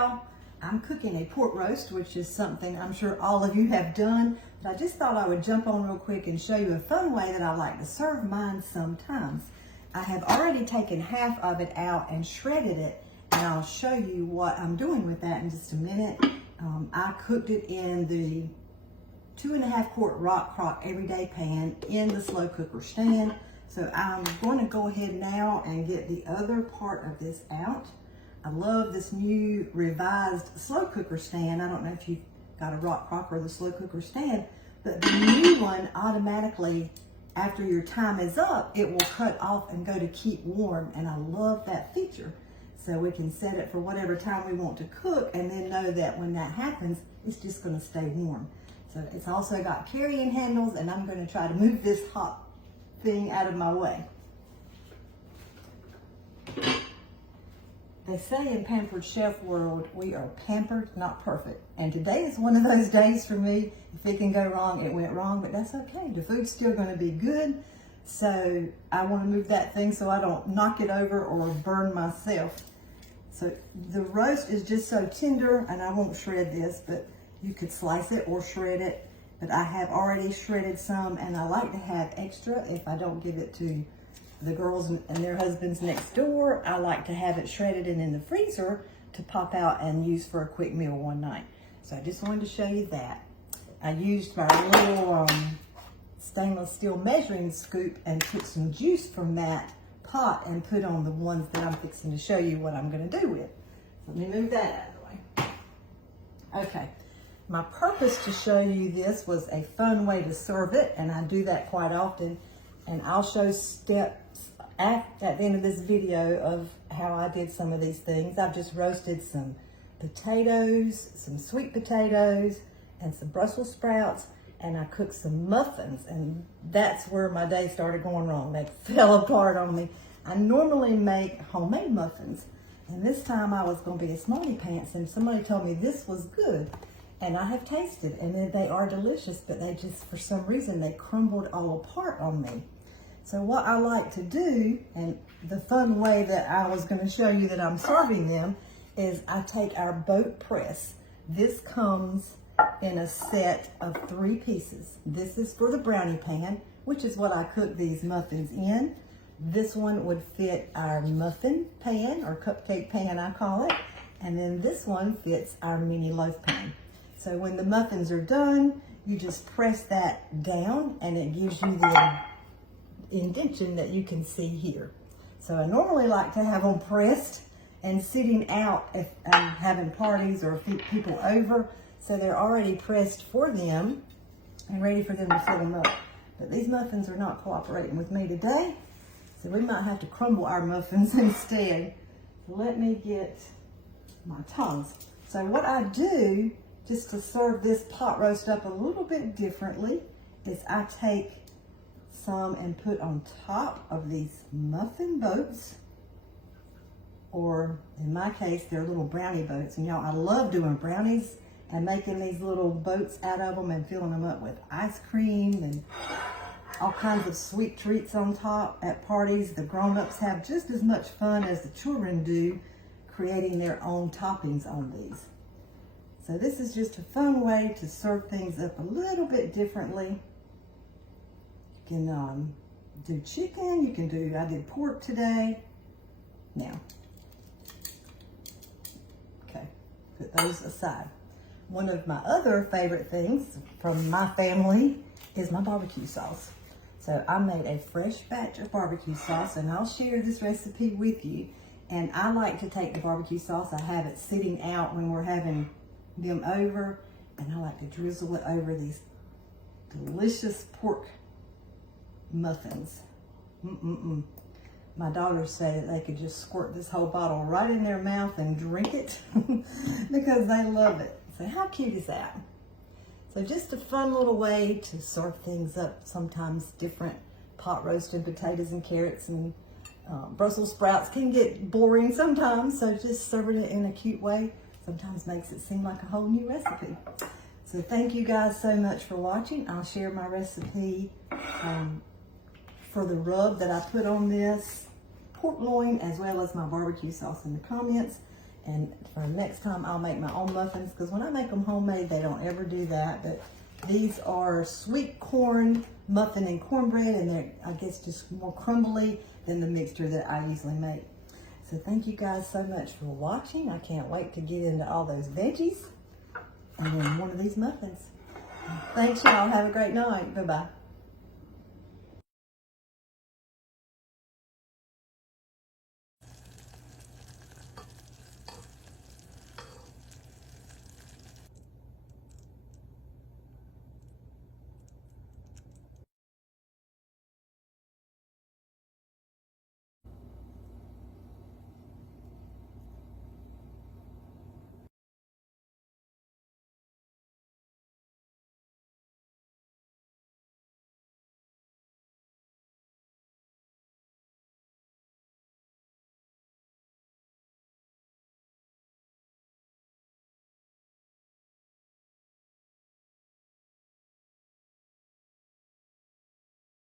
y'all, I'm cooking a pork roast, which is something I'm sure all of you have done, but I just thought I would jump on real quick and show you a fun way that I like to serve mine sometimes. I have already taken half of it out and shredded it, and I'll show you what I'm doing with that in just a minute. I cooked it in the 2.5 quart rock crock everyday pan in the slow cooker stand. So I'm going to go ahead now and get the other part of this out. I love this new revised slow cooker stand. I don't know if you've got a rock crock or the slow cooker stand, but the new one automatically, after your time is up, it will cut off and go to keep warm. And I love that feature. So we can set it for whatever time we want to cook and then know that when that happens, it's just going to stay warm. So it's also got carrying handles, and I'm going to try to move this hot thing out of my way. They say in Pampered Chef world, we are pampered, not perfect. And today is one of those days for me. If it can go wrong, it went wrong, but that's okay. The food's still going to be good. So I want to move that thing so I don't knock it over or burn myself. So the roast is just so tender, and I won't shred this, but you could slice it or shred it. But I have already shredded some, and I like to have extra if I don't give it to the girls and their husbands next door. I like to have it shredded and in the freezer to pop out and use for a quick meal one night. So I just wanted to show you that. I used my little stainless steel measuring scoop and took some juice from that pot and put on the ones that I'm fixing to show you what I'm going to do with. Let me move that out of the way. Okay. My purpose to show you this was a fun way to serve it, and I do that quite often. And I'll show steps at the end of this video of how I did some of these things. I've just roasted some potatoes, some sweet potatoes, and some Brussels sprouts, and I cooked some muffins, and that's where my day started going wrong. They fell apart on me. I normally make homemade muffins, and this time I was going to be a smarty pants, and somebody told me this was good. And I have tasted, and they are delicious, but they just, for some reason, they crumbled all apart on me. So what I like to do, and the fun way that I was going to show you that I'm serving them, is I take our boat press. This comes in a set of 3 pieces. This is for the brownie pan, which is what I cook these muffins in. This one would fit our muffin pan, or cupcake pan I call it. And then this one fits our mini loaf pan. So when the muffins are done, you just press that down and it gives you the indentation that you can see here. So I normally like to have them pressed and sitting out if I'm having parties or people over. So they're already pressed for them and ready for them to fill them up. But these muffins are not cooperating with me today. So we might have to crumble our muffins instead. Let me get my tongs. So what I do, just to serve this pot roast up a little bit differently, is I take some and put on top of these muffin boats, or in my case, they're little brownie boats. And y'all, I love doing brownies and making these little boats out of them and filling them up with ice cream and all kinds of sweet treats on top at parties. The grown-ups have just as much fun as the children do creating their own toppings on these. So this is just a fun way to serve things up a little bit differently. You can do chicken, you can do, I did pork today. Now, okay, put those aside. One of my other favorite things from my family is my barbecue sauce. So I made a fresh batch of barbecue sauce, and I'll share this recipe with you. And I like to take the barbecue sauce, I have it sitting out when we're having them over, and I like to drizzle it over these delicious pork muffins. My daughters say that they could just squirt this whole bottle right in their mouth and drink it because they love it. So how cute is that? So just a fun little way to serve things up, sometimes different. Pot roasted potatoes and carrots and Brussels sprouts can get boring sometimes, so just serving it in a cute way sometimes makes it seem like a whole new recipe. So thank you guys so much for watching. I'll share my recipe for the rub that I put on this pork loin, as well as my barbecue sauce in the comments. And for next time, I'll make my own muffins, because when I make them homemade, they don't ever do that. But these are sweet corn muffin and cornbread, and they're, I guess, just more crumbly than the mixture that I usually make. So thank you guys so much for watching. I can't wait to get into all those veggies and then one of these muffins. Thanks, y'all. Have a great night. Bye-bye.